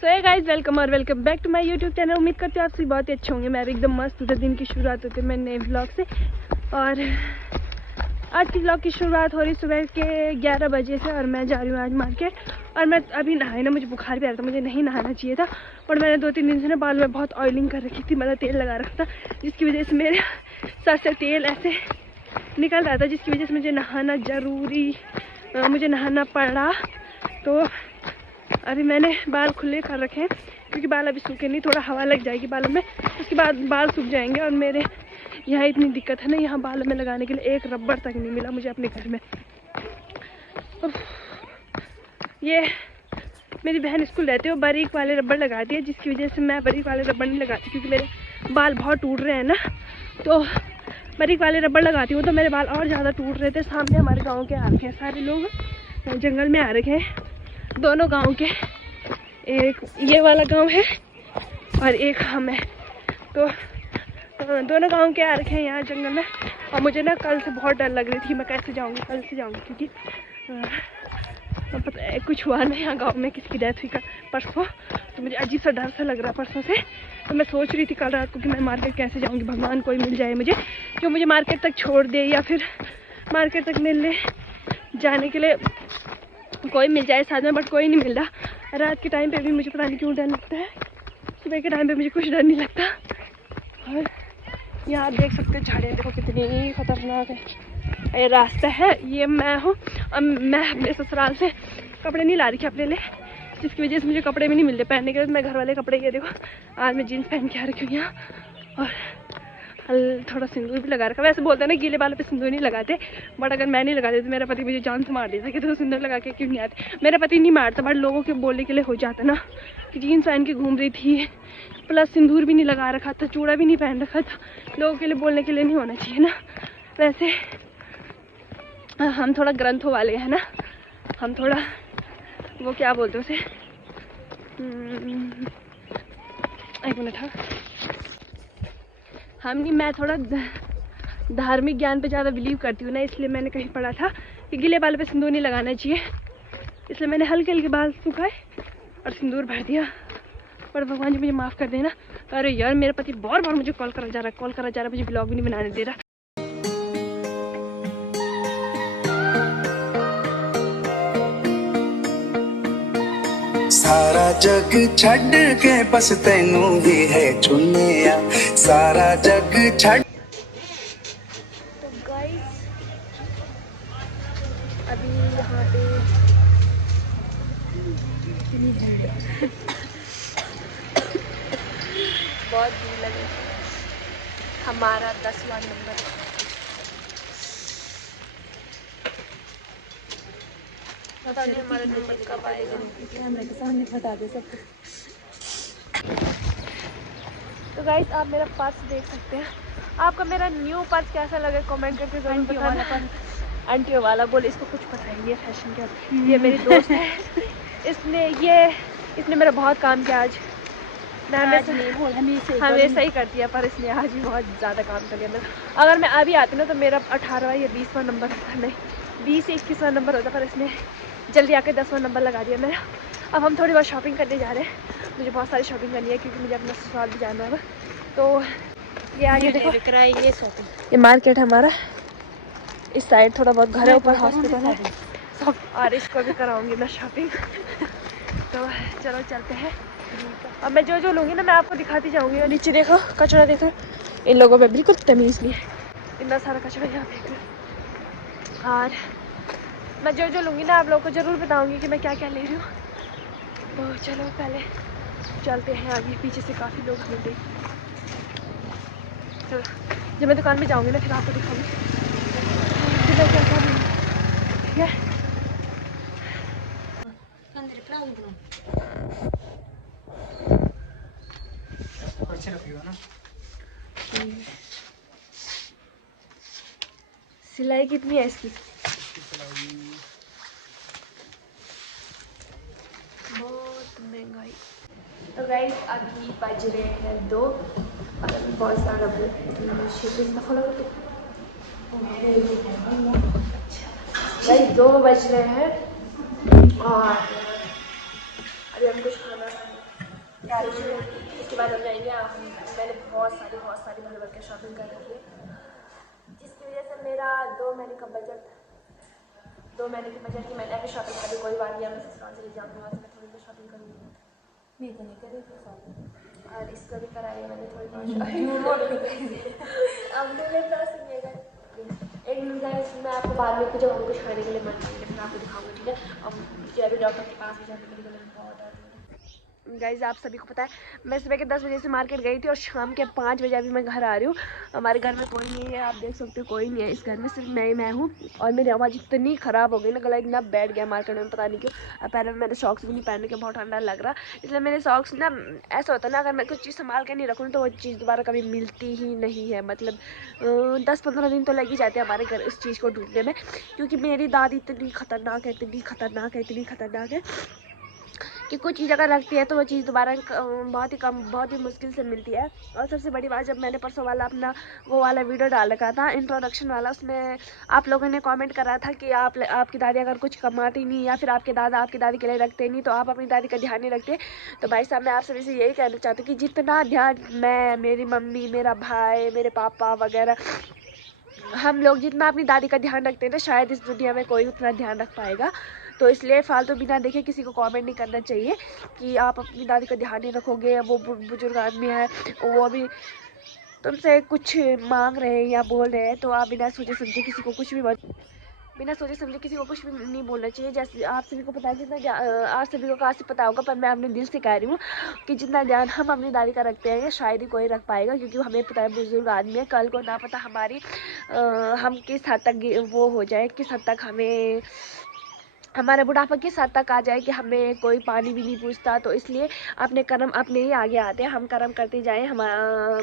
So hey guys, welcome back to my YouTube channel. उम्मीद करती हूँ आप सभी बहुत ही अच्छे होंगे। मैं भी एकदम मस्त हूँ। दिन की शुरुआत होती है मेरे नए व्लॉग से और आज की व्लॉग की शुरुआत हो रही सुबह के 11 बजे से और मैं जा रही हूँ आज मार्केट। और मैं अभी नहाई ना, मुझे बुखार भी आ रहा था, मुझे नहीं नहाना चाहिए था पर मैंने 2-3 दिन से ना बाल में बहुत ऑयलिंग कर रखी थी, मतलब तेल लगा रखा था जिसकी वजह से मेरे सर से तेल ऐसे निकल रहा था, जिसकी वजह से मुझे नहाना पड़ा। तो अभी मैंने बाल खुले कर रखे हैं क्योंकि बाल अभी सूखे नहीं, थोड़ा हवा लग जाएगी बालों में, उसके बाद बाल सूख जाएंगे। और मेरे यहाँ इतनी दिक्कत है ना, यहाँ बालों में लगाने के लिए एक रबड़ तक नहीं मिला मुझे अपने घर में। ये मेरी बहन स्कूल रहती है, वो बारीक वाले रबड़ लगाती है, जिसकी वजह से मैं बारीक वाले रबड़ नहीं लगाती क्योंकि मेरे बाल बहुत टूट रहे हैं ना। तो बारीक वाले रबड़ लगाती हूँ तो मेरे बाल और ज़्यादा टूट रहे थे। सामने हमारे गाँव के आ रखे हैं सारे लोग, जंगल में आ रखे हैं दोनों गांव के, एक ये वाला गांव है और एक हम है। तो दोनों गांव के आ रखे हैं यहाँ जंगल में। और मुझे ना कल से बहुत डर लग रही थी, मैं कैसे जाऊँगी, कल से जाऊँगी क्योंकि पता है कुछ हुआ ना यहाँ गांव में, किसी की डेथ हुई परसों, तो मुझे अजीब सा डर सा लग रहा परसों से। तो मैं सोच रही थी कल रात को कि मैं मार्केट कैसे जाऊँगी, भगवान कोई मिल जाए मुझे जो मुझे मार्केट तक छोड़ दे या फिर मार्केट तक मिलने जाने के लिए कोई मिल जाए साथ में, बट कोई नहीं मिल रहा। रात के टाइम पे भी मुझे पता नहीं क्यों डर लगता है, सुबह के टाइम पे मुझे कुछ डर नहीं लगता। और यहाँ आप देख सकते हैं झाड़ियाँ देखो कितनी खतरनाक है। ये रास्ता है, ये मैं हूँ। अब मैं अपने ससुराल से कपड़े नहीं ला रही थी अपने लिए, जिसकी वजह से मुझे कपड़े भी नहीं मिलते पहनने के लिए। मैं घर वाले कपड़े, ये देखो आज मैं जीन्स पहन के आ रखी हूँ यहाँ, और थोड़ा सिंदूर भी लगा रखा। वैसे बोलते हैं ना गीले बालों पे सिंदूर नहीं लगाते, बट अगर मैं नहीं लगाती तो मेरा पति मुझे जान से मार देता कि तो सिंदूर लगा के क्यों नहीं आते। मेरा पति नहीं मारता, बट लोगों के बोलने के लिए हो जाता ना कि जीन्स पहन के घूम रही थी, प्लस सिंदूर भी नहीं लगा रखा था, चूड़ा भी नहीं पहन रखा था, लोगों के लिए बोलने के लिए नहीं होना चाहिए ना। वैसे हम थोड़ा ग्रंथों वाले हैं ना, हम थोड़ा वो क्या बोलते उसे, एक मिनट, हाँ हम नहीं, मैं थोड़ा धार्मिक ज्ञान पे ज़्यादा बिलीव करती हूँ ना, इसलिए मैंने कहीं पढ़ा था कि गीले बाल पे सिंदूर नहीं लगाना चाहिए, इसलिए मैंने हल्के हल्के बाल सुखाए और सिंदूर भर दिया। पर भगवान जी मुझे माफ़ कर देना। अरे यार मेरा पति बार बार मुझे कॉल करा जा रहा है, मुझे ब्लॉग भी नहीं बनाने दे रहा। सारा जग छड़ के बस तेनू ही है चुनिया, सारा जग छड़। तो गाइस अभी यहाँ पे बहुत भीड़ लगी, हमारा 10वां नंबर। पता नहीं हमारा नंबर कब आएगा, कैमरे के सामने बता दे सब कुछ। तो गाइस आप मेरा पर्स देख सकते हैं, आपका मेरा न्यू पर्स कैसा लगा कमेंट करके जरूर बताना। आंटी वाला बोले इसको कुछ पता है, ये फैशन क्या। ये मेरी दोस्त है, इसने मेरा बहुत काम किया आज। मैं हमेशा ही करती है, पर इसने आज भी बहुत ज़्यादा काम कर लिया मेरा। अगर मैं अभी आती ना तो मेरा 18वां या 20वां नंबर होता, नहीं 20 से 21वां नंबर होता, पर इसने जल्दी आकर 10वां नंबर लगा दिया मेरा। अब हम थोड़ी बहुत शॉपिंग करने जा रहे हैं, मुझे बहुत सारी शॉपिंग करनी है क्योंकि मुझे अपना ससुराल भी जाना है। तो ये आगे देखो, ये शॉपिंग, ये मार्केट हमारा, इस साइड थोड़ा बहुत घर है, ऊपर हॉस्पिटल है सब, और इसको भी कराऊंगी मैं शॉपिंग। तो चलो चलते हैं। अब मैं जो जो लूँगी ना मैं आपको दिखाती जाऊँगी। और नीचे देखो कचरा देखो, इन लोगों में बिल्कुल तमीज़ नहीं है, इतना सारा कचरा यहाँ फेंक रहा। और मैं जो जो लूँगी ना आप लोगों को ज़रूर बताऊँगी कि मैं क्या क्या ले रही हूँ। तो चलो पहले चलते हैं आगे, पीछे से काफ़ी लोग मिल रहे। चलो जब मैं दुकान में जाऊँगी ना फिर आपको दिखाऊँगी कि मैं क्या क्या लूँगी, ठीक है। सिलाई कितनी है इसकी? बहुत महंगाई। तो गाइस अभी बज रहे हैं 2 और अभी बहुत सारा शिपिंग का फॉलो करते। गाइस 2 बज रहे हैं और अभी हम कुछ खाना इसके बाद हम जाएंगे। मैंने बहुत सारी भर के शॉपिंग कर रखी है, जिसकी वजह से मेरा 2 महीने की बजट की मैंने अभी शॉपिंग करी। कोई बात नहीं, मैं ससुराल चली जाऊँगी, वहाँ से मैं थोड़ी बहुत शॉपिंग करूँगी। नहीं तो नहीं करी और इसको भी कराई मैंने थोड़ी बहुत अब मेरे पास एक मिनट मैं आपको बाद में जब हम कुछ खाने के लिए मन करेंगे फिर आपको दिखाऊंगी, ठीक है। अब मुझे अभी डॉक्टर के पास भी जाने के लिए बहुत है। गाइज़ आप सभी को पता है मैं सुबह के 10 बजे से मार्केट गई थी और शाम के 5 बजे अभी मैं घर आ रही हूँ। हमारे घर में कोई नहीं है, आप देख सकते हो कोई नहीं है इस घर में, सिर्फ मैं हूँ। और मेरी आवाज़ इतनी ख़राब हो गई ना, गला इतना बैठ गया मार्केट में, पता नहीं क्यों। अब पहले मैंने सॉक्स भी नहीं पहनने के, बहुत ठंडा लग रहा, इसलिए मेरे सॉक्स ना ऐसा होता है ना, अगर मैं कुछ चीज़ संभाल के नहीं रखूँ तो वो चीज़ दोबारा कभी मिलती ही नहीं है। मतलब 10-15 दिन तो लग ही जाते हैं हमारे घर उस चीज़ को ढूंढने में, क्योंकि मेरी दादी इतनी खतरनाक है कि कुछ चीज़ अगर रखती है तो वो चीज़ दोबारा बहुत ही मुश्किल से मिलती है। और सबसे बड़ी बात, जब मैंने परसों वाला अपना वो वाला वीडियो डाल रखा था इंट्रोडक्शन वाला, उसमें आप लोगों ने कमेंट करा था कि आपकी दादी अगर कुछ कमाती नहीं या फिर आपके दादा आपकी दादी के लिए रखते नहीं तो आप अपनी दादी का ध्यान नहीं रखते। तो भाई साहब मैं आप सभी से यही कहना चाहती हूँ कि जितना ध्यान मैं, मेरी मम्मी, मेरा भाई, मेरे पापा वगैरह, हम लोग जितना अपनी दादी का ध्यान रखते हैं ना, शायद इस दुनिया में कोई उतना ध्यान रख पाएगा। तो इसलिए फालतू बिना देखे किसी को कमेंट नहीं करना चाहिए कि आप अपनी दादी का ध्यान नहीं रखोगे, वो बुजुर्ग आदमी है, वो अभी तुमसे कुछ मांग रहे हैं या बोल रहे हैं, तो आप बिना सोचे समझे किसी को कुछ भी नहीं बोलना चाहिए। जैसे आप सभी को पता है, जितना आप सभी को काफ़ी पता होगा, पर मैं अपने दिल से कह रही हूँ कि जितना ध्यान हम अपनी दादी का रखते हैं शायद ही कोई रख पाएगा, क्योंकि हमें पता है बुजुर्ग आदमी है, कल को ना पता हम किस हद तक वो हो जाए, किस हद तक हमारा बुढ़ापा किस हद तक आ जाए कि हमें कोई पानी भी नहीं पूछता। तो इसलिए अपने कर्म अपने ही आगे आते हैं, हम कर्म करते जाएं, हम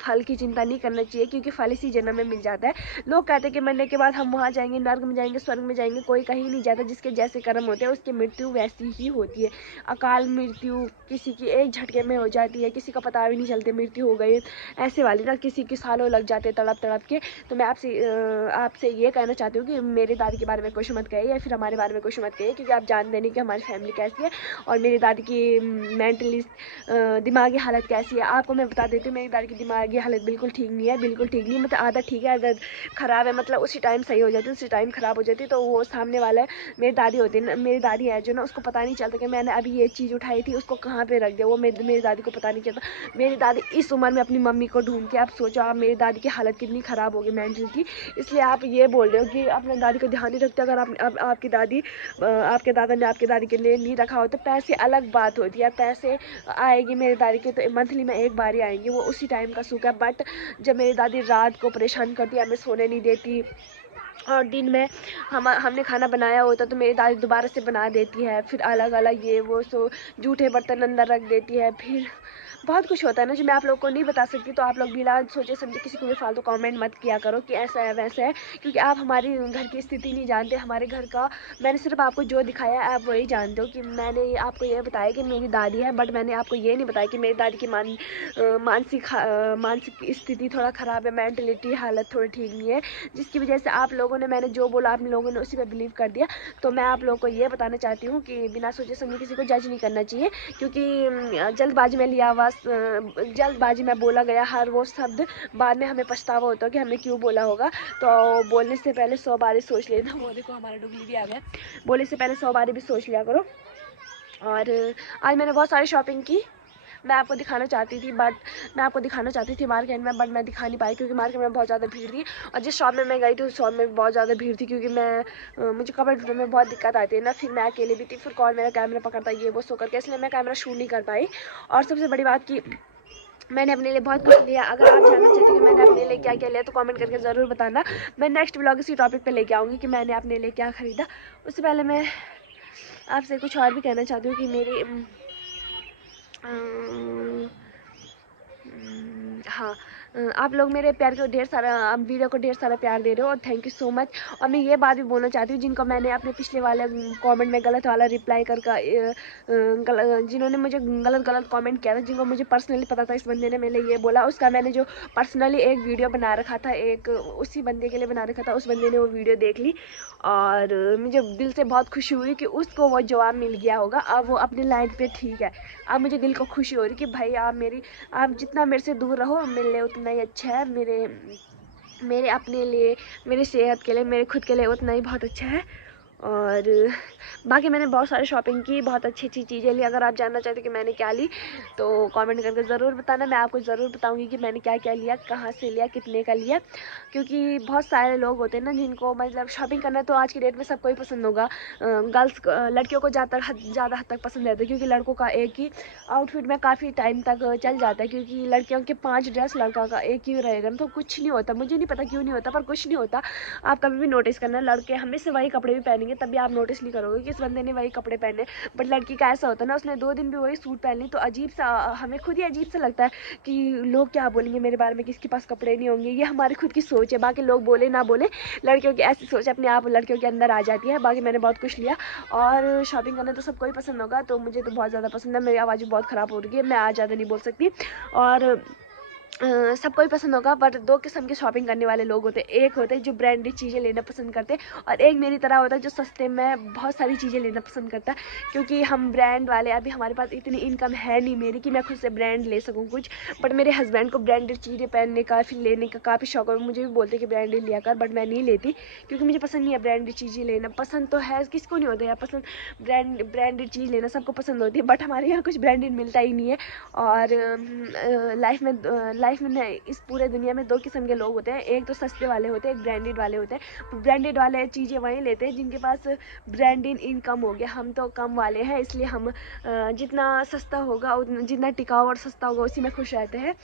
फल की चिंता नहीं करना चाहिए, क्योंकि फल इसी जन्म में मिल जाता है। लोग कहते हैं कि मरने के बाद हम वहाँ जाएंगे, नर्क में जाएंगे, स्वर्ग में जाएंगे, कोई कहीं नहीं जाता। जिसके जैसे कर्म होते हैं उसकी मृत्यु वैसी ही होती है। अकाल मृत्यु किसी की एक झटके में हो जाती है, किसी का पता भी नहीं चलते मृत्यु हो गई, ऐसे वाली ना, किसी के सालों लग जाते तड़प के। तो मैं आपसे ये कहना चाहती हूँ कि मेरी दादी के बारे में कुछ मत कहिए या फिर हमारे बारे में कुछ मत कहिए, क्योंकि आप जानते नहीं कि हमारी फैमिली कैसी है और मेरी दादी की मेंटली दिमागी हालत कैसी है। आपको मैं बता देती हूँ, मेरी दादी की दिमागी हालत बिल्कुल ठीक नहीं है, मतलब आदत ठीक है, आदत ख़राब है, मतलब उसी टाइम सही हो जाती है, उसी टाइम ख़राब हो जाती है। तो वो सामने वाला है, मेरी दादी होती है ना, मेरी दादी है जो ना, उसको पता नहीं चलता कि मैंने अभी ये चीज़ उठाई थी उसको कहाँ पर रख दिया, वो मेरी दादी को पता नहीं चलता। मेरी दादी इस उम्र में अपनी मम्मी को ढूंढ के, आप सोचो आप मेरी दादी की हालत कितनी ख़राब होगी मेंटल की। इसलिए आप ये बोल रहे हो कि अपने दादी को ध्यान नहीं रखते। अगर आपकी दादी आपके दादा ने आपके दादी के लिए नहीं रखा हो तो पैसे अलग बात होती है, पैसे आएगी मेरी दादी के तो मंथली में एक बार ही आएंगी, वो उसी टाइम का सुख है। बट जब मेरी दादी रात को परेशान करती है, हमें सोने नहीं देती, और दिन में हमने खाना बनाया होता तो मेरी दादी दोबारा से बना देती है, फिर अलग अलग ये वो सो जूठे बर्तन अंदर रख देती है, फिर बहुत कुछ होता है ना जो मैं आप लोग को नहीं बता सकती। तो आप लोग बिना सोचे समझे किसी को भी फालतू कमेंट मत किया करो कि ऐसा है वैसा है, क्योंकि आप हमारी घर की स्थिति नहीं जानते, हमारे घर का मैंने सिर्फ आपको जो दिखाया है आप वही जानते हो। कि मैंने आपको ये बताया कि मेरी दादी है, बट मैंने आपको ये नहीं बताया कि मेरी दादी की मानसिक स्थिति थोड़ा ख़राब है, मेंटलिटी हालत थोड़ी ठीक नहीं है, जिसकी वजह से आप लोगों ने, मैंने जो बोला आप लोगों ने उसी पर बिलीव कर दिया। तो मैं आप लोगों को ये बताना चाहती हूँ कि बिना सोचे समझे किसी को जज नहीं करना चाहिए, क्योंकि जल्दबाजी में बोला गया हर वो शब्द बाद में हमें पछतावा होता है कि हमें क्यों बोला होगा। तो बोलने से पहले 100 बार सोच लेना। वो देखो हमारा डुगली भी आ गया, बोलने से पहले 100 बार भी सोच लिया करो। और आज मैंने बहुत सारी शॉपिंग की, मैं आपको दिखाना चाहती थी मार्केट में, बट मैं दिखा नहीं पाई क्योंकि मार्केट में बहुत ज़्यादा भीड़ थी। और जिस शॉप में मैं गई थी उस शॉप में बहुत ज़्यादा भीड़ थी, क्योंकि मुझे कपड़े ढूंढने में बहुत दिक्कत आती है ना, फिर मैं अकेले भी थी, फिर कौन मेरा कैमरा पकड़ता ये वो सो करके, इसलिए मैं कैमरा शूट नहीं कर पाई। और सबसे बड़ी बात की मैंने अपने लिए बहुत कुछ लिया। अगर आप जानना चाहते हो कि मैंने अपने लिए क्या क्या लिया तो कमेंट करके ज़रूर बताना। मैं नेक्स्ट व्लॉग इसी टॉपिक पे लेके आऊँगी कि मैंने अपने लिए क्या ख़रीदा। उससे पहले मैं आपसे कुछ और भी कहना चाहती हूँ कि हाँ, आप लोग मेरे प्यार को ढेर सारा वीडियो को ढेर सारा प्यार दे रहे हो और थैंक यू सो मच। और मैं ये बात भी बोलना चाहती हूँ, जिनको मैंने अपने पिछले वाले कमेंट में गलत वाला रिप्लाई जिन्होंने मुझे गलत कमेंट किया था, जिनको मुझे पर्सनली पता था इस बंदे ने मेरे ये बोला, उसका मैंने जो पर्सनली एक वीडियो बना रखा था, एक उसी बंदे के लिए बना रखा था, उस बंदे ने वो वीडियो देख ली और मुझे दिल से बहुत खुशी हुई कि उसको वो जवाब मिल गया होगा। अब वो अपनी लाइन पे ठीक है। अब मुझे दिल को खुशी हो रही कि भाई आप जितना मेरे से दूर रहो मेरे लिए उतना ही अच्छा है, मेरे अपने लिए, मेरी सेहत के लिए, मेरे खुद के लिए उतना ही बहुत अच्छा है। और बाकी मैंने बहुत सारी शॉपिंग की, बहुत अच्छी चीज़ें ली। अगर आप जानना चाहते हो कि मैंने क्या ली तो कमेंट करके ज़रूर बताना, मैं आपको ज़रूर बताऊंगी कि मैंने क्या क्या लिया, कहाँ से लिया, कितने का लिया। क्योंकि बहुत सारे लोग होते हैं ना जिनको मतलब शॉपिंग करना तो आज की डेट में सबको ही पसंद होगा। लड़कियों को ज़्यादा हद तक पसंद रहता है, क्योंकि लड़कों का एक ही आउटफिट में काफ़ी टाइम तक चल जाता है। क्योंकि लड़कियों के 5 ड्रेस, लड़का का एक ही रहेगा तो कुछ नहीं होता। मुझे नहीं पता क्यों नहीं होता, पर कुछ नहीं होता। आप कभी भी नोटिस करना, लड़के हमेशा वही कपड़े भी पहनेंगे, तभी आप नोटिस नहीं करोगे कि इस बंदे ने वही कपड़े पहने। बट लड़की का ऐसा होता है ना, उसने 2 दिन भी वही सूट पहन ली तो अजीब सा, हमें खुद ही अजीब सा लगता है कि लोग क्या बोलेंगे मेरे बारे में, किसके पास कपड़े नहीं होंगे। ये हमारी खुद की सोच है, बाकी लोग बोले ना बोले, लड़कियों की ऐसी सोच अपने आप लड़कियों के अंदर आ जाती है। बाकी मैंने बहुत कुछ लिया और शॉपिंग करना तो सबको ही पसंद होगा, तो मुझे तो बहुत ज़्यादा पसंद है। मेरी आवाज़ भी बहुत ख़राब हो रही है, मैं आज ज़्यादा नहीं बोल सकती। और सबको ही पसंद होगा, बट 2 किस्म के शॉपिंग करने वाले लोग होते हैं। एक होते हैं जो ब्रांडेड चीज़ें लेना पसंद करते हैं और एक मेरी तरह होता है जो सस्ते में बहुत सारी चीज़ें लेना पसंद करता है। क्योंकि हम ब्रांड वाले, अभी हमारे पास इतनी इनकम है नहीं मेरी कि मैं खुद से ब्रांड ले सकूँ कुछ। बट मेरे हस्बैंड को ब्रांडेड चीज़ें पहनने का, फिर लेने का काफ़ी शौक है। मुझे भी बोलते कि ब्रांडेड लिया कर, बट मैं नहीं लेती क्योंकि मुझे पसंद नहीं है ब्रांडेड चीज़ें लेना। पसंद तो है, किसको नहीं होता है पसंद, ब्रांडेड चीज़ लेना सबको पसंद होती है, बट हमारे यहाँ कुछ ब्रांडेड मिलता ही नहीं है। और लाइफ में इस पूरे दुनिया में 2 किस्म के लोग होते हैं, एक तो सस्ते वाले होते हैं, एक ब्रांडेड वाले होते हैं। ब्रांडेड वाले चीज़ें वहीं लेते हैं जिनके पास ब्रांडेड इनकम हो गया। हम तो कम वाले हैं, इसलिए हम जितना सस्ता होगा, जितना टिकाऊ और सस्ता होगा उसी में खुश रहते हैं।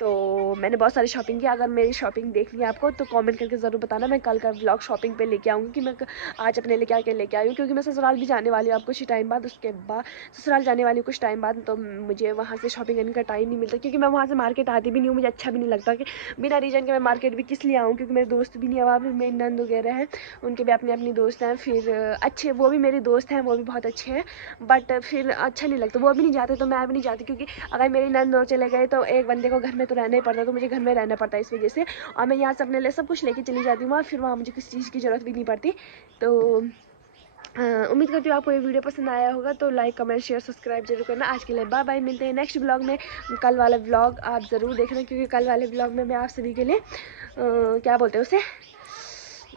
तो मैंने बहुत सारी शॉपिंग की। अगर मेरी शॉपिंग देखनी है आपको तो कमेंट करके ज़रूर बताना। मैं कल का व्लॉग शॉपिंग पे लेके आऊँगी कि मैं आज अपने लिए क्या क्या लेके आई हूँ, क्योंकि मैं ससुराल भी जाने वाली हूँ अब कुछ ही टाइम बाद। उसके बाद ससुराल जाने वाली हूँ कुछ टाइम बाद, तो मुझे वहाँ से शॉपिंग करने का टाइम नहीं मिलता, क्योंकि मैं वहाँ से मार्केट आती भी नहीं हूँ। मुझे अच्छा भी नहीं लगता कि बिना रीज़न के मैं मार्केट भी किस लिए आऊँ, क्योंकि मेरे दोस्त भी नहीं है वहाँ पर, मेरी नंद वगैरह हैं, उनके भी अपनी अपनी दोस्त हैं। फिर अच्छे, वो भी मेरे दोस्त हैं, वो भी बहुत अच्छे हैं, बट फिर अच्छा नहीं लगता। वो भी नहीं जाते तो मैं भी नहीं जाती, क्योंकि अगर मेरी नंद और चले गए तो एक बंदे को घर में तो रहना ही पड़ता, तो मुझे घर में रहना पड़ता है इस वजह से। और मैं यहाँ से अपने लिए सब कुछ लेके चली जाती हूँ वहाँ, फिर वहाँ मुझे किसी चीज़ की ज़रूरत भी नहीं पड़ती। तो उम्मीद करती हूँ आपको ये वीडियो पसंद आया होगा, तो लाइक कमेंट शेयर सब्सक्राइब जरूर करना। आज के लिए बाय बाय, मिलते हैं नेक्स्ट ब्लॉग में। कल वाला ब्लॉग आप ज़रूर देखना, क्योंकि कल वाले ब्लॉग में मैं आप सभी के लिए क्या बोलते हैं उसे,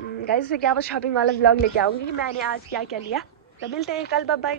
गाइस से क्या शॉपिंग वाला ब्लॉग लेके आऊँगी कि मैंने आज क्या क्या लिया। तो मिलते हैं कल, बाय बाय।